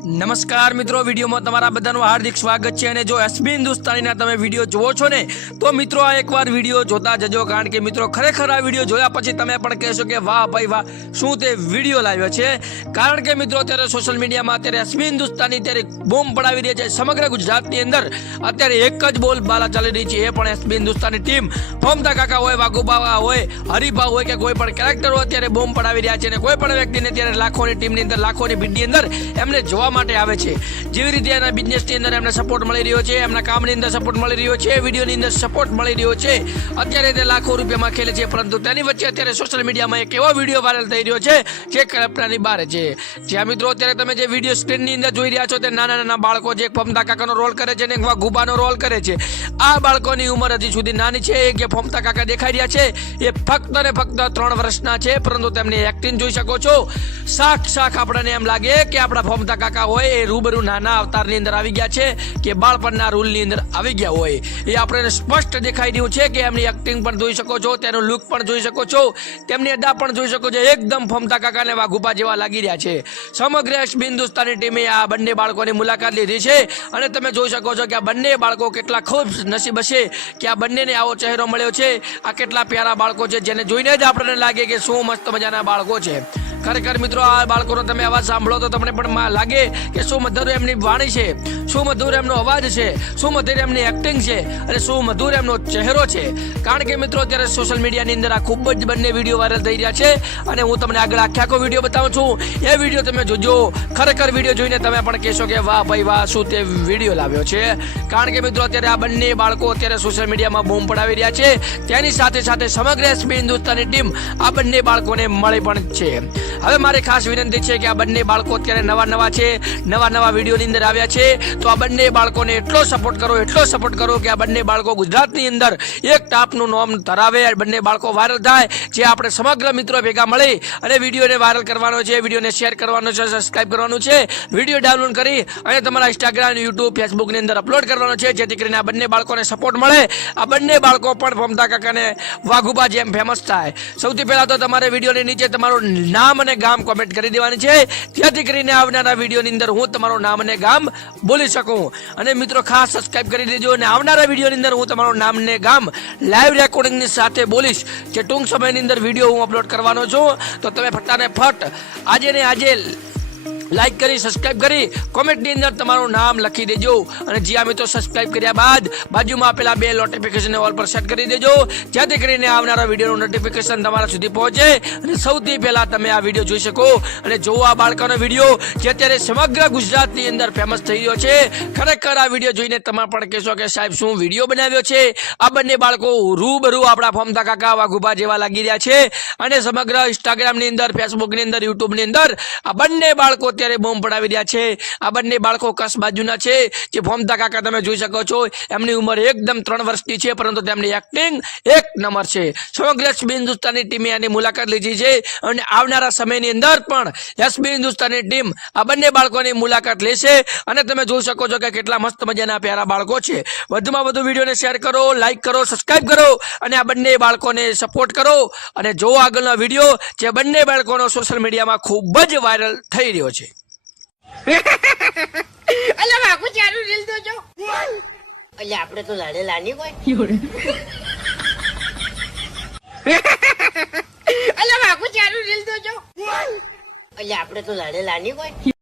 નમસ્કાર મિત્રો, વિડીયોમાં તમારા બધાનું હાર્દિક સ્વાગત છે। અને જો એસબી હિન્દુસ્તાનીના તમે વિડીયો જુઓ છો ને તો મિત્રો આ એકવાર વિડીયો જોતા જજો, કારણ કે મિત્રો ખરેખર આ વિડીયો જોયા પછી તમે પણ કહેશો કે વાહ ભાઈ વાહ, શું તે વિડીયો લાવ્યો છે। કારણ કે મિત્રો અત્યારે સોશિયલ મીડિયામાં અત્યારે એસબી હિન્દુસ્તાની ત્યારે બૂમ પડાવી રહી છે। સમગ્ર ગુજરાતની અંદર અત્યારે એક જ બોલબાલા ચાલી રહી છે, એ પણ એસબી હિન્દુસ્તાની ટીમ ફોમતા કાકા હોય, વાઘુબા હોય, હરીફા હોય કે કોઈ પણ કેરેક્ટર હોય અત્યારે બૂમ પડાવી રહ્યા છે। અને કોઈ પણ વ્યક્તિને અત્યારે લાખોની ટીમની અંદર, લાખોની ભીડની અંદર એમને જોવા માટે આવે છે। જેવી રીતે એના બિઝનેસની અંદર એમને સપોર્ટ મળી રહ્યો છે, એમના કામની અંદર સપોર્ટ મળી રહ્યો છે, વિડીયોની અંદર સપોર્ટ મળી રહ્યો છે, અત્યારે તે લાખો રૂપિયામાં ખેલે છે। પરંતુ તેની વચ્ચે અત્યારે સોશિયલ મીડિયામાં એક એવો વિડીયો વાયરલ થઈ રહ્યો છે જે કલ્પનાની બહાર છે। જ્યાં મિત્રો અત્યારે તમે જે વિડીયો સ્ક્રીનની અંદર જોઈ રહ્યા છો તે નાના નાના બાળકો જે ફોમતા કાકાનો રોલ કરે છે અને વાઘુબાનો રોલ કરે છે। આ બાળકોની ઉંમર હજી સુધી નાની છે। કે ફોમતા કાકા દેખાઈ રહ્યા છે એ ફક્ત ને ફક્ત 3 વર્ષના છે, પરંતુ તેમની એક્ટિંગ જોઈ શકો છો। શાક આપણને એમ લાગે કે આપણા ફોમતા કાકા હોય એ રૂબરૂ નાના અવતારની અંદર આવી ગયા છે કે બાળપણના રૂલની અંદર આવી ગયા હોય, એ આપણને સ્પષ્ટ દેખાઈ રહ્યું છે। કે એમની એક્ટિંગ પણ જોઈ શકો છો, તેનો લુક પણ જોઈ શકો છો, તેમની અદા પણ જોઈ શકો છો, એકદમ ફોમતા કાકાને વાઘુબા જેવા લાગી રહ્યા છે। સમગ્ર એસબી હિન્દુસ્તાની ટીમે આ બંને બાળકોની મુલાકાત લીધી છે અને તમે જોઈ શકો છો કે આ બંને બાળકો કેટલા ખૂબ નસીબ હશે કે આ બંનેને આવો ચહેરો મળ્યો છે। આ કેટલા પ્યારા બાળકો છે, જેને જોઈને જ આપણને લાગે કે શું મસ્ત મજાના બાળકો છે। ખરેખર મિત્રો આ બાળકોનો તમે અવાજ સાંભળો તો તમને પણ લાગે કે શું મધુર એમની વાણી છે, શું મધુર એમનો અવાજ છે, શું મધુર એમની એક્ટિંગ છે અને શું મધુર એમનો ચહેરો છે। કારણ કે મિત્રો અત્યારે સોશિયલ મીડિયાની અંદર આ ખૂબ જ બંને વિડીયો વાયરલ થઈ રહ્યા છે અને હું તમને આગળ આખો વિડીયો બતાવું છું। એ વિડીયો તમે જોજો, ખરેખર વિડીયો જોઈને તમે પણ કહેશો કે વાહ ભાઈ વાહ, શું તે વિડીયો લાવ્યો છે। કારણ કે મિત્રો અત્યારે આ બંને બાળકો અત્યારે સોશિયલ મીડિયામાં બૂમ પડાવી રહ્યા છે, તેની સાથે સાથે સમગ્ર એસબી હિન્દુસ્તાની ટીમ આ બંને બાળકોને મળી પણ છે। હવે મારી ખાસ વિનંતી છે કે આ બંને બાળકો અત્યારે નવા છે, નવા વિડીયોની અંદર આવ્યા છે, તો આ બંને બાળકોને એટલો સપોર્ટ કરો કે આ બંને બાળકો ગુજરાતની અંદર એક ટાપનું નામ ધરાવે, બંને બાળકો વાયરલ થાય, જે આપણે સમગ્ર મિત્રો ભેગા મળી અને વિડીયોને વાયરલ કરવાનો છે, વિડીયોને શેર કરવાનો છે, સબસ્ક્રાઇબ કરવાનું છે, વિડીયો ડાઉનલોડ કરી અને તમારા ઇન્સ્ટાગ્રામ, યુટ્યુબ, ફેસબુકની અંદર અપલોડ કરવાનો છે, જેથી કરીને આ બંને બાળકોને સપોર્ટ મળે, આ બંને બાળકો પણ ફોમતા કાકાને વાઘુબા જેમ ફેમસ થાય। સૌથી પહેલા તો તમારે વિડીયોની નીચે તમારું નામ અને ગામ કોમેન્ટ કરી દેવાની છે, જેથી કરીને આવનારા વિડીયોની અંદર હું તમારું નામ અને ગામ બોલી શકું। અને મિત્રો ખાસ સબસ્ક્રાઇબ કરી દેજો અને આવનારા વિડીયોની અંદર હું તમારું નામ અને ગામ લાઈવ રેકોર્ડિંગની સાથે બોલીશ, જે ટૂંક સમયની અંદર વિડીયો હું અપલોડ કરવાનો છું। તો તમે ફટાને ફટ આજે ને આજે લાઈક કરી, સબસ્ક્રાઇબ કરી, કોમેન્ટની અંદર તમારું નામ લખી દેજો। અને જ્યાં મિત્રો સબસ્ક્રાઇબ કર્યા બાદ બાજુમાં આપેલા બે નોટિફિકેશન ઓલ પર સેટ કરી દેજો, જેથી કરીને આવનારા વિડીયોનું નોટિફિકેશન તમારા સુધી પહોંચે અને સૌથી પહેલા તમે આ વિડીયો જોઈ શકો। અને જોવો આ બાળકોનો વિડીયો જે અત્યારે સમગ્ર ગુજરાતની અંદર ફેમસ થઈ રહ્યો છે। ખરેખર આ વિડીયો જોઈને તમે પણ કહેશો કે સાહેબ શું વિડીયો બનાવ્યો છે। આ બંને બાળકો રૂબરૂ આપણા ફોમતા કાકા વાઘુબા જેવા લાગી રહ્યા છે અને સમગ્ર ઇન્સ્ટાગ્રામની અંદર, ફેસબુકની અંદર, યુટ્યુબની અંદર આ બંને બાળકો અત્યારે બોમ્બ પડાવી રહ્યા છે। આ બંને બાળકો કસ બાજુના છે, જે ફોમતા કાકા તમે જોઈ શકો છો એમની ઉંમર એકદમ 3 વર્ષની છે, પરંતુ તેમની એક્ટિંગ એક નંબર છે। સમગ્ર એસબી હિન્દુસ્તાની ટીમે આની મુલાકાત લીધી છે અને આવનારા સમયની અંદર પણ એસબી હિન્દુસ્તાની ટીમ આ બંને બાળકોની મુલાકાત લેશે અને તમે જોઈ શકો છો કે કેટલા મસ્ત મજાના પ્યારા બાળકો છે। વધુમાં વધુ વિડીયોને શેર કરો, લાઈક કરો, સબસ્ક્રાઇબ કરો અને આ બંને બાળકોને સપોર્ટ કરો અને જો આગળનો વિડીયો જે બંને બાળકોનો સોશિયલ મીડિયામાં ખૂબ જ વાયરલ થઈ રહ્યો છે। અલ્યા વાકુ ચાલુ રીલ તો જો અલ્યા આપણે તો લાડેલા ની કોઈ અલ્યા વાકુ ચાલુ રીલ તો જો અલ્યા આપણે તો લાડેલા ની કોઈ